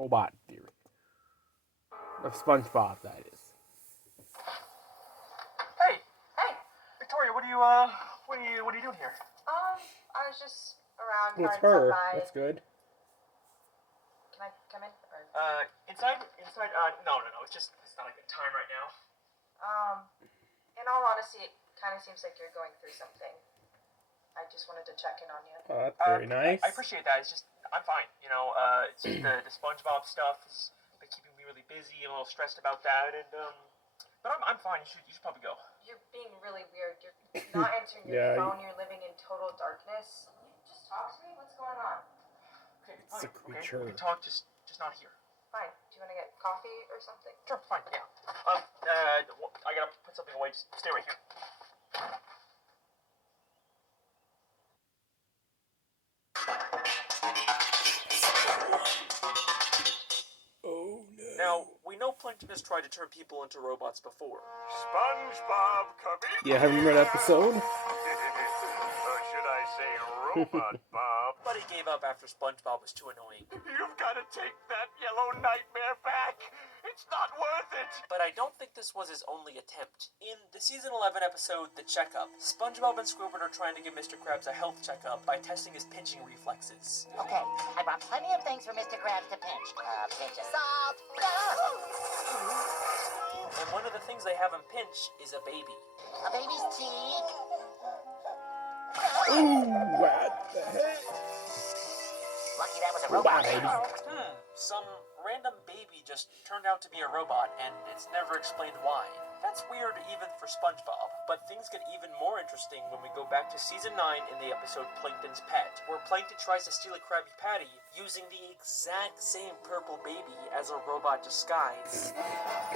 robot theory of SpongeBob. That is. Hey, Victoria, what are you doing here? I was just around It's trying to her. stop by. That's good. Can I come in? Or... Inside? No. It's not a good time right now. In all honesty, it kind of seems like you're going through something. I just wanted to check in on you. Oh, that's very nice. I appreciate that. It's just, I'm fine. It's just the SpongeBob stuff has been keeping me really busy and a little stressed about that, and, but I'm fine. You should probably go. You're being really weird. You're not answering your Yeah, phone. You're living in total darkness. Just talk to me. What's going on? Okay, It's a fine. creature. We can talk, just not here. Fine. Do you want to get coffee or something? Sure, fine, yeah. I gotta put something away. Just stay right here. Oh no. Now, we know Plankton has tried to turn people into robots before. SpongeBob, come in. Yeah, have you read that episode? Or should I say Robot Bob? But he gave up after SpongeBob was too annoying. You've got to take that yellow nightmare back. It's not worth it. But I don't think this was his only attempt. In the season 11 episode, The Checkup, SpongeBob and Squidward are trying to give Mr. Krabs a health checkup by testing his pinching reflexes. Okay, I brought plenty of things for Mr. Krabs to pinch. A pinch of salt. And one of the things they have him pinch is a baby. A baby's cheek. Ooh, what the heck? Lucky that was a robot. Wow, baby. Some random baby just turned out to be a robot, and it's never explained why. That's weird even for SpongeBob, but things get even more interesting when we go back to season 9 in the episode Plankton's Pet, where Plankton tries to steal a Krabby Patty using the exact same purple baby as a robot disguise.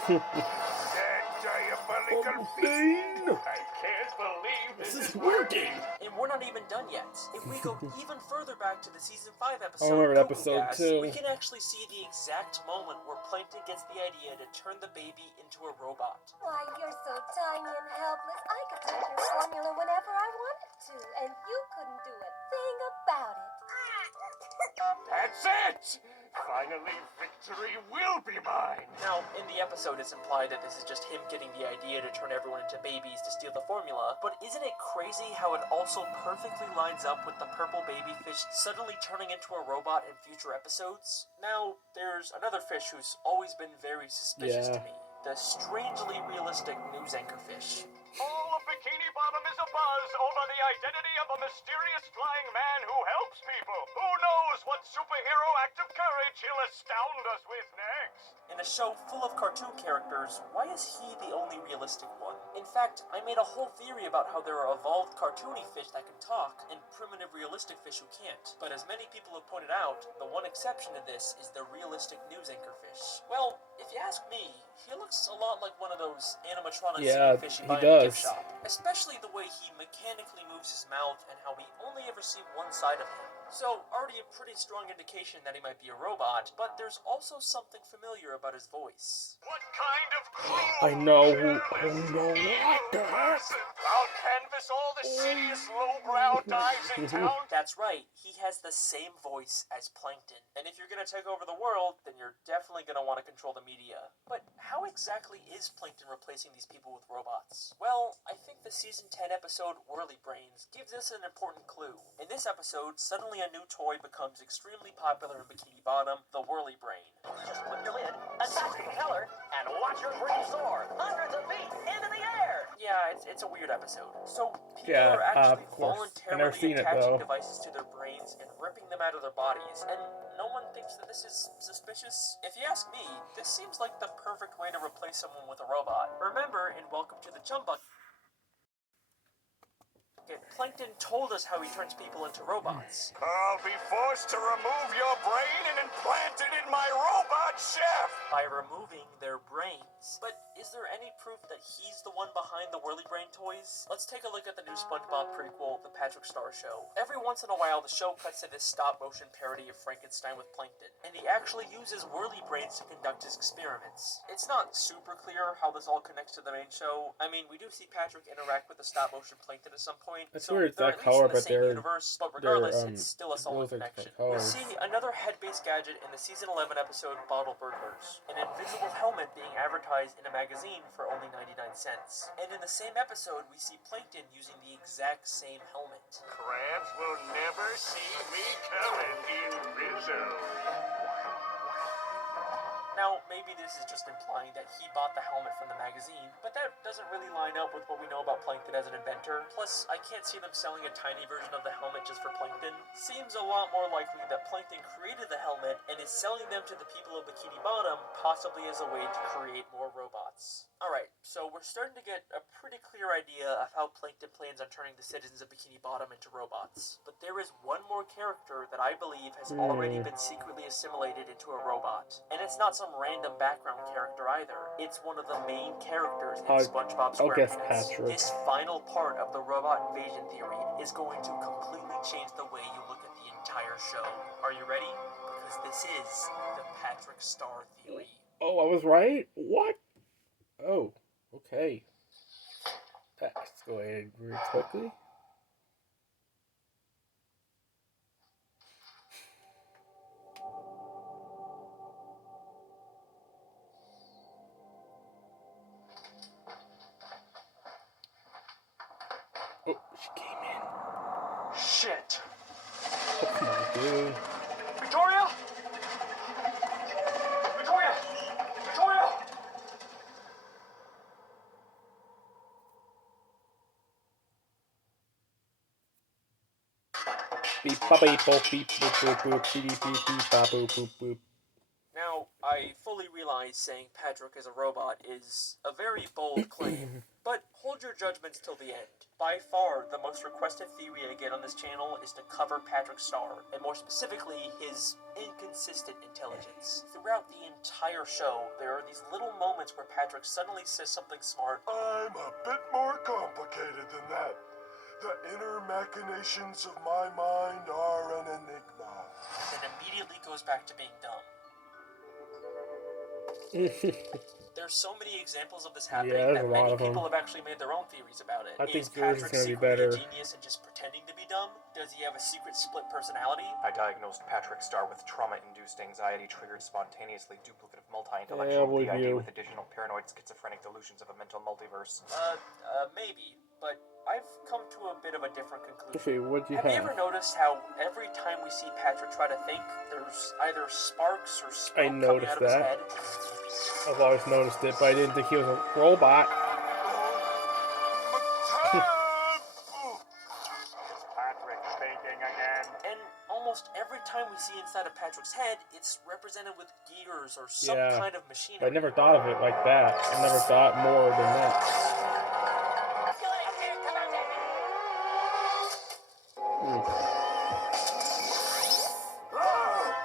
That diabolical fiend. I can't believe this is working. And we're not even done yet. If we go even further back to the season 5 I episode, remember Goo Goo episode Gas, 2. we can actually see the exact moment where Plankton gets the idea to turn the baby into a robot. Why, you're so tiny and helpless. I could take your formula whenever I wanted to, and you couldn't do a thing about it. That's it. Finally, victory will be mine. Now, in the episode, it's implied that this is just him getting the idea to turn everyone into babies to steal the formula, but isn't it crazy how it also perfectly lines up with the purple baby fish suddenly turning into a robot in future episodes? Now, there's another fish who's always been very suspicious to me. The strangely realistic news anchor fish. All of Bikini Bottom is abuzz over the identity of a mysterious flying man who helps people. Who knows what superhero act of courage he'll astound us with next? In a show full of cartoon characters, why is he the only realistic one? In fact, I made a whole theory about how there are evolved cartoony fish that can talk, and primitive realistic fish who can't. But as many people have pointed out, the one exception to this is the realistic news anchor fish. Well, if you ask me, he looks a lot like one of those animatronic fish you buy in a gift shop. Especially the way he mechanically moves his mouth and how we only ever see one side of him. So, already a pretty strong indication that he might be a robot, but there's also something familiar about his voice. What kind of cruel I know. shell is What the heck? person? I'll canvas all the seediest lowbrow dives in town. That's right, he has the same voice as Plankton. And if you're gonna take over the world, then you're definitely gonna want to control the media. But how exactly is Plankton replacing these people with robots? Well, I think the season 10 episode Whirly Brains gives us an important clue. In this episode, suddenly a new toy becomes extremely popular in Bikini Bottom, the Whirly Brain. Just flip your lid, attach the propeller, and watch your brain soar hundreds of feet into the air. Yeah, it's a weird episode. So, people Yeah, are actually of course. I've voluntarily never seen it, attaching though. devices to their brains and ripping them out of their bodies, and no one thinks that this is suspicious? If you ask me, this seems like the perfect way to replace someone with a robot. Remember, in Welcome to the Chum Bucket, Plankton told us how he turns people into robots. I'll be forced to remove your brain and implant it in my robot chef. by removing their brains. But is there any proof that he's the one behind the whirly brain toys? Let's take a look at the new SpongeBob prequel, The Patrick Star Show. Every once in a while, the show cuts to this stop-motion parody of Frankenstein with Plankton, and he actually uses whirly brains to conduct his experiments. It's not super clear how this all connects to the main show. I mean, we do see Patrick interact with the stop-motion Plankton at some point, It's so weird it's they're that at least color, in the but same they're universe, but regardless, they're, it's still a solid those are connection. different We colors. see another head-based gadget in the season 11 episode Bottle Burglars, an invisible helmet being advertised in a magazine for only 99 cents. And in the same episode, we see Plankton using the exact same helmet. Crabs will never see me coming, Invisible. Now, maybe this is just implying that he bought the helmet from the magazine, but that doesn't really line up with what we know about Plankton as an inventor. Plus, I can't see them selling a tiny version of the helmet just for Plankton. Seems a lot more likely that Plankton created the helmet and is selling them to the people of Bikini Bottom, possibly as a way to create more robots. Alright, so we're starting to get a pretty clear idea of how Plankton plans on turning the citizens of Bikini Bottom into robots. But there is one more character that I believe has already been secretly assimilated into a robot. And it's not some random background character either. It's one of the main characters in SpongeBob I'll guess SquarePants. Patrick. This final part of the robot invasion theory is going to completely change the way you look at the entire show. Are you ready? Because this is the Patrick Star theory. Oh, I was right? What? Oh, okay. Let's go ahead and read quickly. Oh, she came in. Shit. Oh, come on, dude. Victoria? Victoria! Victoria! Beep, ba, beep, boop, beep, boop, boop, boop, beep, beep, beep, ba, boop, boop, boop. Now, I fully realize saying Patrick is a robot is a very bold claim, but hold your judgments till the end. By far, the most requested theory I get on this channel is to cover Patrick Star, and more specifically, his inconsistent intelligence. Throughout the entire show, there are these little moments where Patrick suddenly says something smart, I'm a bit more complicated than that. The inner machinations of my mind are an enigma. and then immediately goes back to being dumb. There's so many examples of this happening Yeah, there's that a lot many of them. people have actually made their own theories about it. I think Is yours is Patrick gonna be secretly better. a genius and just pretending to be dumb? Does he have a secret split personality? I diagnosed Patrick Star with trauma-induced anxiety-triggered spontaneously duplicative Yeah, I multi-intellectual believe DID you. with additional paranoid schizophrenic delusions of a mental multiverse. Maybe. But I've come to a bit of a different conclusion. Okay, what do you Have you have? ever noticed how every time we see Patrick try to think, there's either sparks or smoke I coming noticed out of his that. head? I've always noticed it, but I didn't think he was a robot. Patrick speaking again. And almost every time we see inside of Patrick's head, it's represented with gears or some Yeah. kind of machinery. I never thought of it like that. I never thought more than that.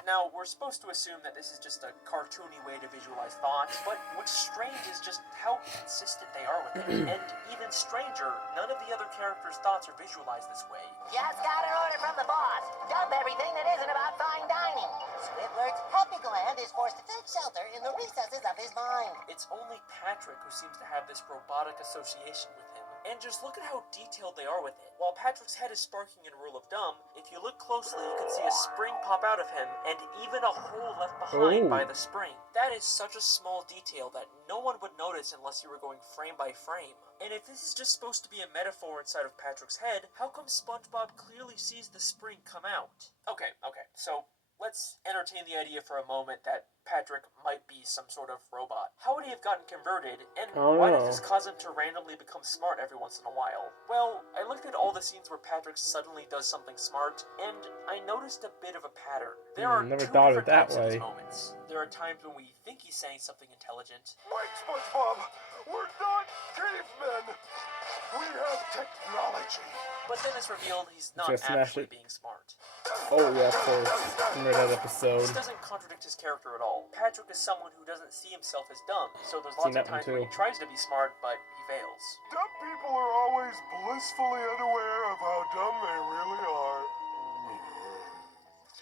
Now, we're supposed to assume that this is just a cartoony way to visualize thoughts, but what's strange is just how consistent they are with it. And even stranger, none of the other characters' thoughts are visualized this way. Just got an order from the boss. Dump everything that isn't about fine dining. Squidward's Happy Gland is forced to take shelter in the recesses of his mind. It's only Patrick who seems to have this robotic association with him. And just look at how detailed they are with it. While Patrick's head is sparking in Rule of Dumb, if you look closely, you can see a spring pop out of him, and even a hole left behind by the spring. That is such a small detail that no one would notice unless you were going frame by frame. And if this is just supposed to be a metaphor inside of Patrick's head, how come SpongeBob clearly sees the spring come out? Okay, so let's entertain the idea for a moment that Patrick might be some sort of robot. How would he have gotten converted, and why does this cause him to randomly become smart every once in a while? Well, I looked at all the scenes where Patrick suddenly does something smart, and I noticed a bit of a pattern. There are Never two thought of different it that types of these way. moments. There there are times when we think he's saying something intelligent. Wait, SpongeBob! We're not cavemen! We have technology! But then it's revealed he's not Just smash actually it. being smart. Oh yeah, of course. Remember that episode. This doesn't contradict his character at all. Patrick is someone who doesn't see himself as dumb, so there's Seen lots of that one times when he too. tries to be smart, but he fails. Dumb people are always blissfully unaware of how dumb they really are.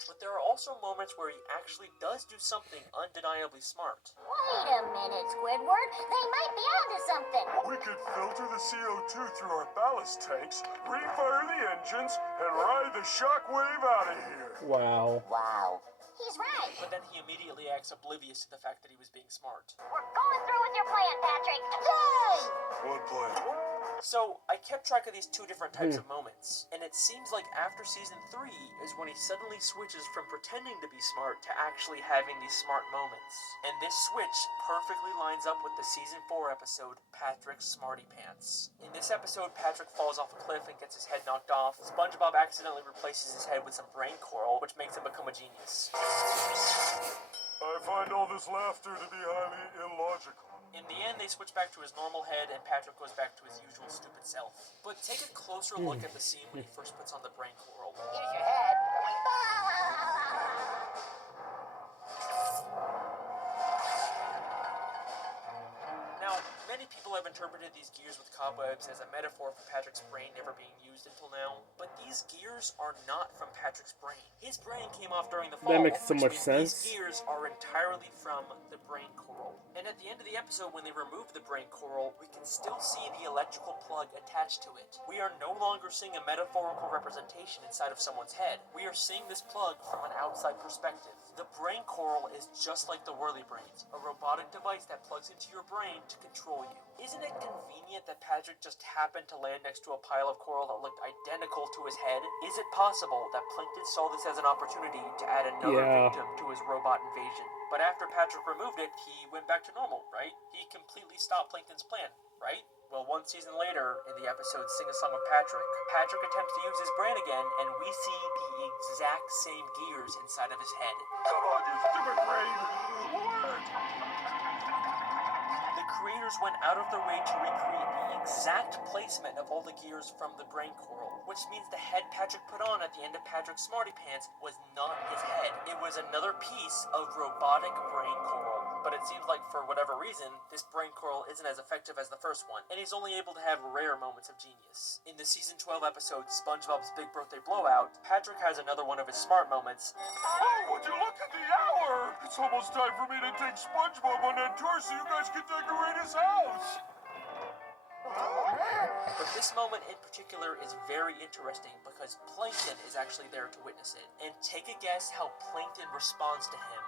But there are also moments where he actually does do something undeniably smart. Wait a minute, Squidward. They might be onto something. We could filter the CO2 through our ballast tanks, refire the engines, and ride the shockwave out of here. Wow. Wow. He's right. But then he immediately acts oblivious to the fact that he was being smart. We're going through with your plan, Patrick. Yay! What plan? So, I kept track of these two different types of moments, and it seems like after Season 3 is when he suddenly switches from pretending to be smart to actually having these smart moments. And this switch perfectly lines up with the Season 4 episode, Patrick's Smarty Pants. In this episode, Patrick falls off a cliff and gets his head knocked off. SpongeBob accidentally replaces his head with some brain coral, which makes him become a genius. I find all this laughter to be highly illogical. In the end, they switch back to his normal head, and Patrick goes back to his usual stupid self. But take a closer look at the scene when he first puts on the brain coral. Here's your head. Now, many people have interpreted these gears with cobwebs as a metaphor for Patrick's brain never being used until now, but these gears are not from Patrick's brain. His brain came off during the fall, That makes so which much means sense. These gears are entirely from the brain coral. And at the end of the episode, when they remove the brain coral, we can still see the electrical plug attached to it. We are no longer seeing a metaphorical representation inside of someone's head. We are seeing this plug from an outside perspective. The brain coral is just like the Whirly Brains, a robotic device that plugs into your brain to control you. Isn't it convenient that Patrick just happened to land next to a pile of coral that looked identical to his head? Is it possible that Plankton saw this as an opportunity to add another victim to his robot invasion? But after Patrick removed it, he went back to normal, right? He completely stopped Plankton's plan, right? Well, one season later, in the episode Sing a Song with Patrick, Patrick attempts to use his brain again, and we see the exact same gears inside of his head. Come on, you stupid brain! Work! The creators went out of their way to recreate the exact placement of all the gears from the brain coral, which means the head Patrick put on at the end of Patrick's Smarty Pants was not his head. It was another piece of robotic brain coral. But it seems like, for whatever reason, this brain coral isn't as effective as the first one, and he's only able to have rare moments of genius. In the Season 12 episode, SpongeBob's Big Birthday Blowout, Patrick has another one of his smart moments. Oh, would you look at the hour? It's almost time for me to take SpongeBob on that tour so you guys can decorate his house. But this moment in particular is very interesting because Plankton is actually there to witness it. And take a guess how Plankton responds to him.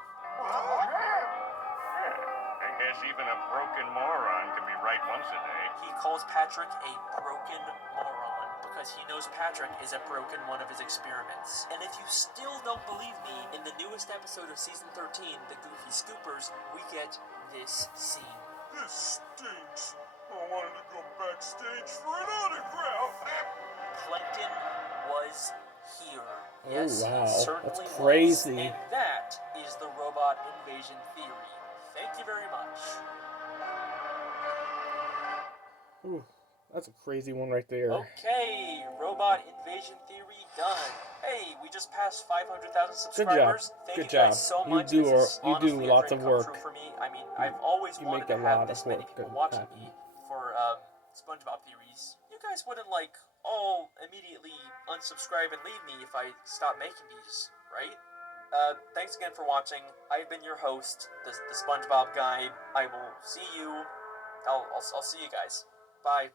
I guess even a broken moron can be right once a day. He calls Patrick a broken moron because he knows Patrick is a broken one of his experiments. And if you still don't believe me, in the newest episode of Season 13, The Goofy Scoopers, we get this scene. This stinks. I wanted to go backstage for an autograph. Plankton was here. Oh, Yes, wow. he certainly That's crazy. was. And that is the robot invasion theory. Thank you very much. Ooh, that's a crazy one right there. Okay, robot invasion theory done. Hey, we just passed 500,000 subscribers. Thank Good you job. guys so You much. do This is you do honestly a lots dream of come work. true for me. I mean, I've always You wanted make to a have lot this of many work people to watching happen. me for SpongeBob theories. You guys wouldn't all immediately unsubscribe and leave me if I stop making these, right? Thanks again for watching. I've been your host, the SpongeBob guy. I will see you. I'll see you guys. Bye.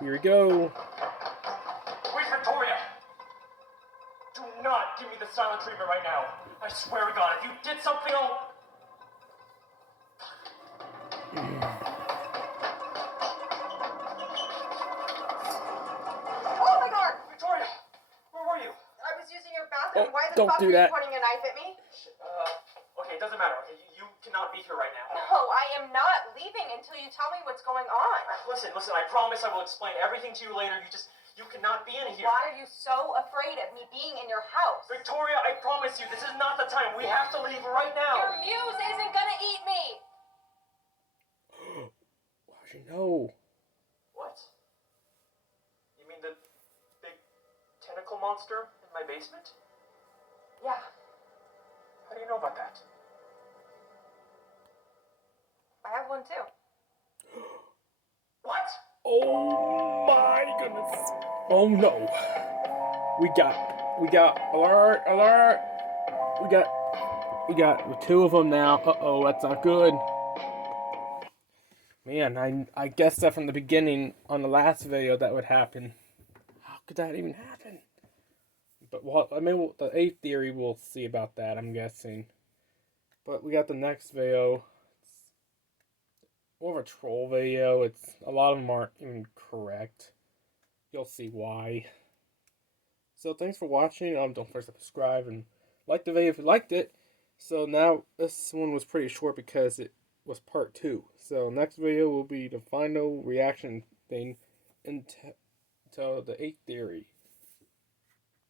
Here we go. Where's Victoria? Do not give me the silent treatment right now. I swear to God, if you did something, I'll... Oh my god! Victoria, where were you? I was using your bathroom. Oh, Why the don't fuck do are that. you pointing a knife at me? Okay, it doesn't matter. Okay, you cannot be here right now. No, I am not leaving until you tell me what's going on. Listen, I promise I will explain everything to you later. You cannot be in here. Why are you so afraid of me being in your house? Victoria, I promise promise you, this is not the time. We have to leave right now. Your muse isn't gonna eat me! How'd you know? What? You mean the big tentacle monster in my basement? Yeah. How do you know about that? I have one too. What? Oh my goodness. Oh no. We got alert. We got two of them now. Uh-oh, that's not good. Man, I guessed that from the beginning on the last video that would happen. How could that even happen? But the eighth theory, we'll see about that, I'm guessing. But we got the next video. It's more of a troll video. A lot of them aren't even correct. You'll see why. So thanks for watching. Don't forget to subscribe and like the video if you liked it. So now this one was pretty short because it was part 2. So next video will be the final reaction thing until the 8th theory.